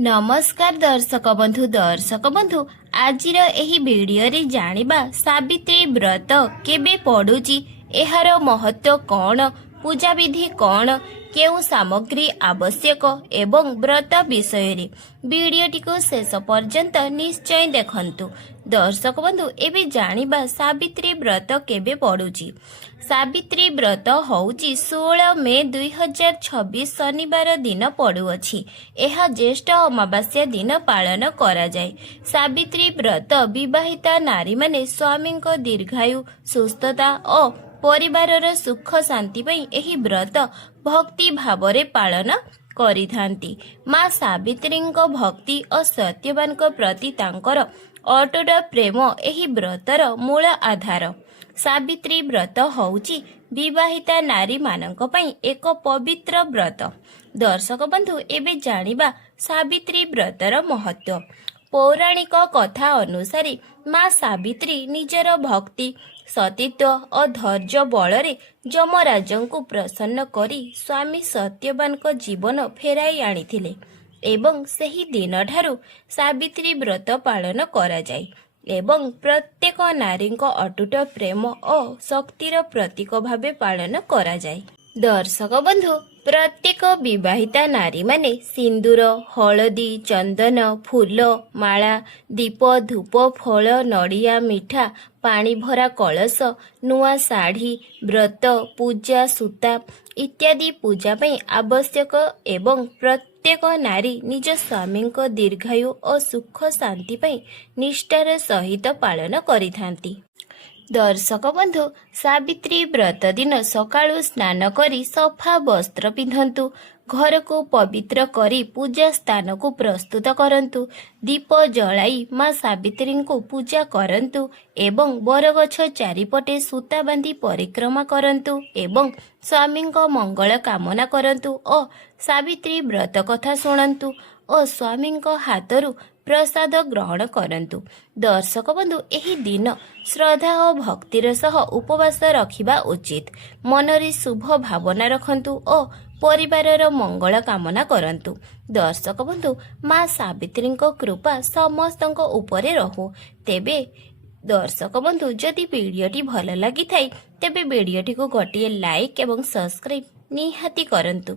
नमस्कार दर्शक बंधु आजिर एही वीडियो रे जानिबा सावित्री व्रत केबे पड़ुची एहार महत्व कौन पूजा विधि कौन केउ सामग्री आवश्यक एवं व्रत विषय रे वीडियोटी को शेष पर्यंत निश्चय देखंतु। दर्शक बंधु एबे जानिबा सावित्री व्रत केबे पड़ुची। सावित्री व्रत होउची 16 मे 2026 शनिवार दिन पड़ुअछि। एहा ज्येष्ठ अमावास्या दिन पालन करा जाय। सावित्री व्रत विवाहिता नारी माने स्वामी दीर्घायु सुस्थता और परिवारर सुख शांति पई एही व्रत भक्ति भावरे पालन करिथांती। मां सावित्रीଙ୍କ भक्ति और सत्यवानଙ୍କ प्रति तांकर अटूट प्रेम एही व्रतर मूल आधार। सावित्री व्रत होउची विवाहिता नारी मानक पई एक पवित्र व्रत। दर्शक बंधु एबे जानिबा सावित्री व्रतर महत्व। पौराणिक कथा अनुसार मां सावित्री निजर भक्ति सतीत्व और धैर्य बलरे यमराजंकु प्रसन्न करी स्वामी सत्यवान को जीवन फेराई आनिथिले एवं सेही दिन ठारू सावित्री व्रत पालन करा जाय एवं प्रत्येक नारी अटूट प्रेम और शक्तिर प्रतीक भावे पालन करा जाय। दर्शक बंधु प्रत्येक विवाहिता नारी माने सिंदूर हलदी चंदन फूल माला दीप धूप फल नड़िया मिठा पानी भरा कलश नुआ साड़ी व्रत पूजा सूता इत्यादि पूजा पई आवश्यक एवं प्रत्येक नारी निज स्वामी दीर्घायु और सुख शांति पई निष्ठार सहित पालन करिथांती। दर्शक बंधु सावित्री व्रत दिन सकाळु स्नान करी सफा वस्त्र पिंधंतु घर को पवित्र करी पूजा स्थान को प्रस्तुत करंतु दीप जलाई मां सावित्री को पूजा करंतु एवं बरगछ चारिपटे सूता बांधी परिक्रमा करंतु एवं स्वामी मंगल कामना करंतु और सावित्री व्रत कथा शुणंतु और स्वामी हाथरू प्रसाद ग्रहण करंतु। दर्शक बंधु एही दिन श्रद्धा और भक्तिर सह उपवास रखिबा उचित। मनरी शुभ भावना रखंतु और परिवारर मंगल कामना करंतु। दर्शक बंधु मां सावित्री कृपा समस्तଙ୍କ उपरे रहु। तेबे दर्शक बंधु जदि वीडियोटी भल लागि थाई तेबे वीडियोटी को गोटिए लाइक एवं सब्सक्राइब निहाती करंतु।